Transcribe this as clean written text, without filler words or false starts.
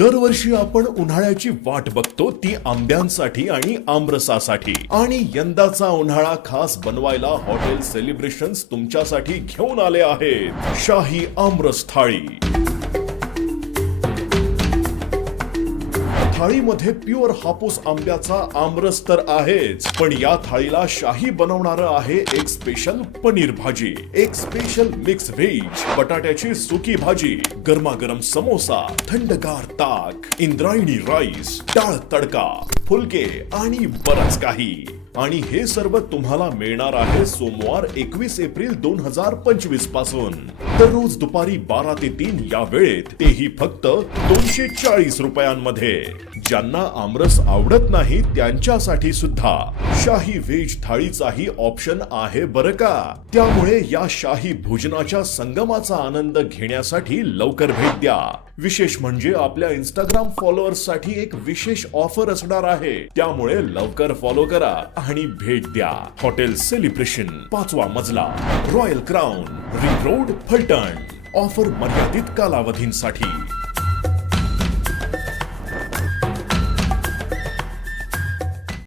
दरवर्षी आपण उन्हाळ्याची वाट बघतो ती आंब्यांसाठी आणि आमरसासाठी, आणि यंदाचा उन्हाळा खास बनवायला हॉटेल सेलिब्रेशन्स तुमच्यासाठी घेऊन आले आहेत शाही आमरस थाळी। थाळीमध्ये प्युअर हापूस आंब्याचा आमरस तर आहेच, पण या थाळीला शाही बनवणारं आहे एक स्पेशल पनीर भाजी, एक स्पेशल मिक्स व्हेज, बटाट्याची सुकी भाजी, गरमागरम समोसा, थंडगार ताक, इंद्रायणी राईस, डाळ तडका, फुलके आणि बरंच काही। आणि हे सर्व तुम्हाला मिळणार आहे सोमवार 21 एप्रिल 2025 पासून, दररोज दुपारी 12 ते 3 या वेळेत, तेही फक्त 240 रुपयांमध्ये। ज्यांना आमरस आवडत नाही त्यांच्यासाठी सुद्धा शाही व्हेज थाळीचाही ऑप्शन आहे बरं का। त्यामुळे या शाही भोजनाच्या संगमाचा आनंद घेण्यासाठी लवकर भेट द्या। विशेष म्हणजे आपल्या इंस्टाग्राम फॉलोअर्स साठी एक विशेष ऑफर असणार आहे, त्यामुळे लवकर फॉलो करा आणि भेट द्या। हॉटेल सेलिब्रेशन, 5वा मजला, royal crown, ring road, Phaltan. Offer मर्यादित कालावधींसाठी।